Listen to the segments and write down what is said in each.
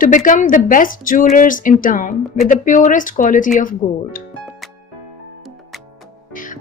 to become the best jewelers in town with the purest quality of gold।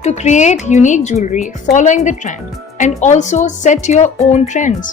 to create unique jewelry following the trend and also set your own trends।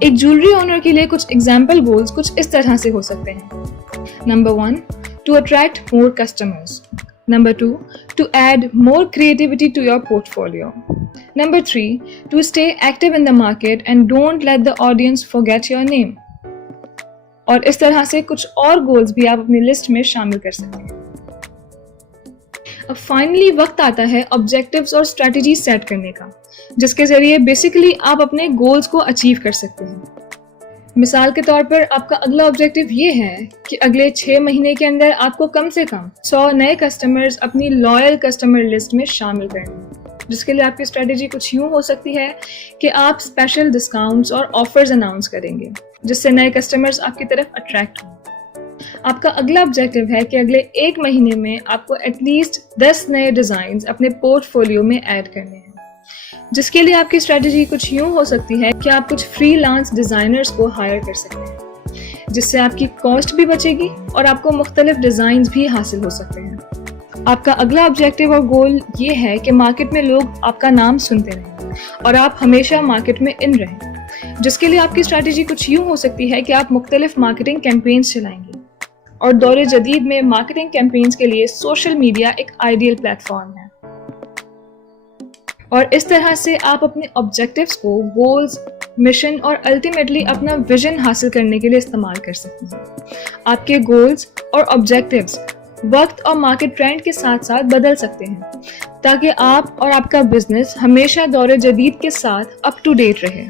ایک jewellery owner کے لیے کچھ example goals کچھ اس طرح سے ہو سکتے ہیں. Number 1, to attract more customers. Number 2, to add more creativity to your portfolio. Number 3, to stay active in the market and don't let the audience forget your name. اور اس طرح سے کچھ اور گولز بھی آپ اپنی لسٹ میں شامل کر سکتے ہیں. اب فائنلی وقت آتا ہے آبجیکٹیوز اور اسٹریٹجی سیٹ کرنے کا, جس کے ذریعے بیسیکلی آپ اپنے گولز کو اچیو کر سکتے ہیں. مثال کے طور پر آپ کا اگلا آبجیکٹیو یہ ہے کہ اگلے 6 مہینے کے اندر آپ کو کم سے کم 100 نئے کسٹمرز اپنی لائل کسٹمر لسٹ میں شامل کرنے ہیں, جس کے لیے آپ کی اسٹریٹجی کچھ یوں ہو سکتی ہے کہ آپ اسپیشل ڈسکاؤنٹس اور آفرز اناؤنس کریں گے, جس سے نئے کسٹمرز آپ کی طرف اٹریکٹ ہوں. آپ کا اگلا آبجیکٹیو ہے کہ اگلے 1 مہینے میں آپ کو ایٹ لیسٹ 10 نئے ڈیزائنز اپنے پورٹ فولیو میں ایڈ کرنے ہیں, جس کے لیے آپ کی اسٹریٹجی کچھ یوں ہو سکتی ہے کہ آپ کچھ فری لانس ڈیزائنرز کو ہائر کر سکتے ہیں, جس سے آپ کی کاسٹ بھی بچے گی اور آپ کو مختلف ڈیزائنز بھی حاصل ہو سکتے ہیں. آپ کا اگلا آبجیکٹیو اور گول یہ ہے کہ مارکیٹ میں لوگ آپ کا نام سنتے رہیں اور آپ ہمیشہ مارکیٹ میں ان رہیں, جس کے لیے آپ کی اسٹریٹجی کچھ یوں ہو سکتی ہے کہ آپ مختلف مارکیٹنگ کیمپینز چلائیں گے. اور دور جدید میں مارکیٹنگ کیمپینز کے لیے سوشل میڈیا ایک آئیڈیل پلیٹ فارم ہے. اور اس طرح سے آپ اپنے آبجیکٹیوز کو گولز, مشن اور الٹیمیٹلی اپنا ویژن حاصل کرنے کے لیے استعمال کر سکتے ہیں. آپ کے گولز اور آبجیکٹیوز وقت اور مارکیٹ ٹرینڈ کے ساتھ ساتھ بدل سکتے ہیں, تاکہ آپ اور آپ کا بزنس ہمیشہ دور جدید کے ساتھ اپ ٹو ڈیٹ رہے.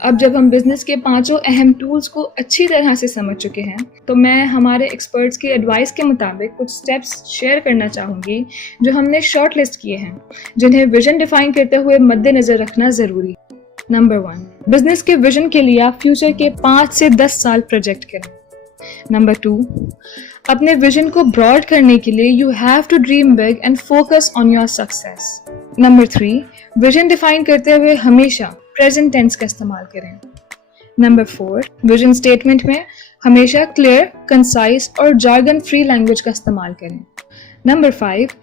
اب جب ہم بزنس کے 5 اہم ٹولز کو اچھی طرح سے سمجھ چکے ہیں, تو میں ہمارے ایکسپرٹس کی ایڈوائس کے مطابق کچھ سٹیپس شیئر کرنا چاہوں گی جو ہم نے شارٹ لسٹ کیے ہیں, جنہیں ویژن ڈیفائن کرتے ہوئے مد نظر رکھنا ضروری ہے. نمبر 1, بزنس کے ویژن کے لیے آپ فیوچر کے 5 سے 10 سال پروجیکٹ کریں. نمبر 2, اپنے ویژن کو براڈ کرنے کے لیے you have to dream big and focus on your success. Number 3, vision define کرتے ہوئے ہمیشہ پریزنٹ ٹینس کا استعمال کریں. نمبر 4, ویژن اسٹیٹمنٹ میں ہمیشہ کلیئر, کنسائز اور جارگن فری لینگویج کا استعمال کریں. نمبر 5,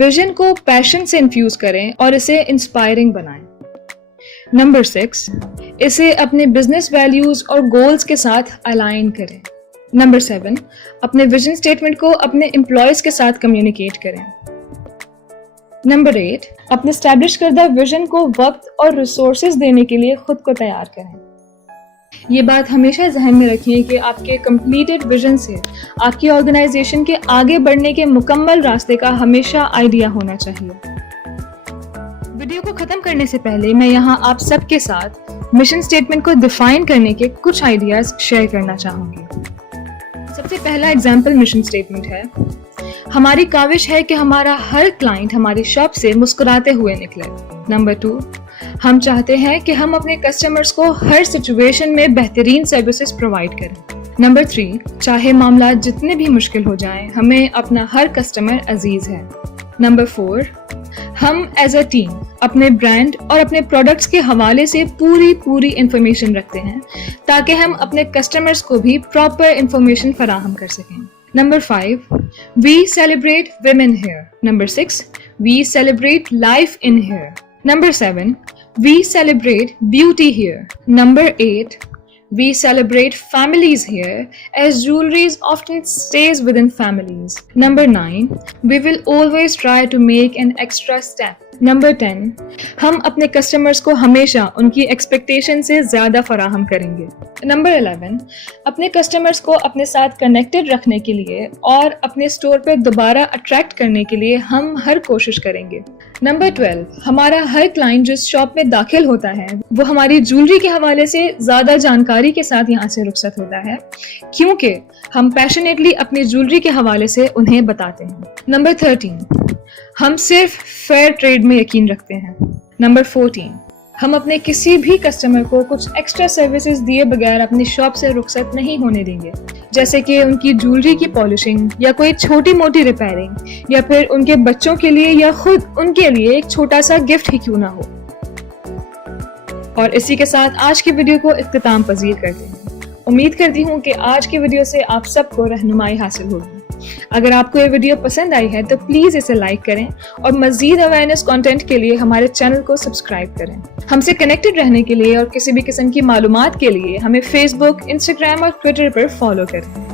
ویژن کو پیشن سے انفیوز کریں اور اسے انسپائرنگ بنائیں. نمبر 6, اسے اپنے بزنس ویلیوز اور گولز کے ساتھ الائن کریں. نمبر 7, اپنے ویژن اسٹیٹمنٹ کو اپنے امپلائیز کے ساتھ کمیونیکیٹ کریں. نمبر 8, اپنے اسٹیبلش کردہ ویژن کو وقت اور ریسورسز دینے کے لیے خود کو تیار کریں. یہ بات ہمیشہ ذہن میں رکھیں کہ آپ کے کمپلیٹڈ ویژن سے آپ کی آرگنائزیشن کے آگے بڑھنے کے مکمل راستے کا ہمیشہ آئیڈیا ہونا چاہیے. ویڈیو کو ختم کرنے سے پہلے میں یہاں آپ سب کے ساتھ مشن اسٹیٹمنٹ کو ڈیفائن کرنے کے کچھ آئیڈیاز شیئر کرنا چاہوں گی. سب سے پہلا ایگزامپل مشن اسٹیٹمنٹ ہے. ہماری کاوش ہے کہ ہمارا ہر کلائنٹ ہماری شاپ سے مسکراتے ہوئے نکلے. نمبر 2, ہم چاہتے ہیں کہ ہم اپنے کسٹمرز کو ہر سچویشن میں بہترین سروسز پرووائڈ کریں. نمبر 3, چاہے معاملات جتنے بھی مشکل ہو جائیں, ہمیں اپنا ہر کسٹمر عزیز ہے. نمبر 4, ہم ایز اے ٹیم اپنے برانڈ اور اپنے پروڈکٹس کے حوالے سے پوری انفارمیشن رکھتے ہیں, تاکہ ہم اپنے کسٹمرز کو بھی پراپر انفارمیشن فراہم کر سکیں. Number 5, we celebrate women here. Number 6, we celebrate life in here. Number 7, we celebrate beauty here. Number 8, we celebrate families here, as jewelry often stays within families. Number 9, we will always try to make an extra step. Number 10, ہم اپنے customers کو ہمیشہ ان کی expectation سے زیادہ فراہم کریں گے. نمبر 11, اپنے کسٹمرز کو اپنے ساتھ کنیکٹڈ رکھنے کے لیے اور اپنے اسٹور پہ دوبارہ اٹریکٹ کرنے کے لیے ہم ہر کوشش کریں گے. نمبر 12, ہمارا ہر کلائنٹ جس شاپ میں داخل ہوتا ہے وہ ہماری جولری کے حوالے سے زیادہ جانکاری کے ساتھ یہاں سے رخصت ہوتا ہے, کیونکہ ہم پیشنیٹلی اپنی جولری کے حوالے سے انہیں بتاتے ہیں. نمبر 13, ہم صرف فیئر ٹریڈ میں یقین رکھتے ہیں. نمبر 14, ہم اپنے کسی بھی کسٹمر کو کچھ ایکسٹرا سروسز دیے بغیر اپنی شاپ سے رخصت نہیں ہونے دیں گے, جیسے کہ ان کی جولری کی پالشنگ یا کوئی چھوٹی موٹی ریپیئرنگ, یا پھر ان کے بچوں کے لیے یا خود ان کے لیے ایک چھوٹا سا گفٹ ہی کیوں نہ ہو. اور اسی کے ساتھ آج کی ویڈیو کو اختتام پذیر کرتے ہیں. امید کرتی ہوں کہ آج کی ویڈیو سے آپ سب کو رہنمائی حاصل ہوگی. اگر آپ کو یہ ویڈیو پسند آئی ہے تو پلیز اسے لائک کریں اور مزید اویئرنیس کانٹینٹ کے لیے ہمارے چینل کو سبسکرائب کریں. ہم سے کنیکٹڈ رہنے کے لیے اور کسی بھی قسم کی معلومات کے لیے ہمیں فیس بک، انسٹاگرام اور ٹویٹر پر فالو کریں.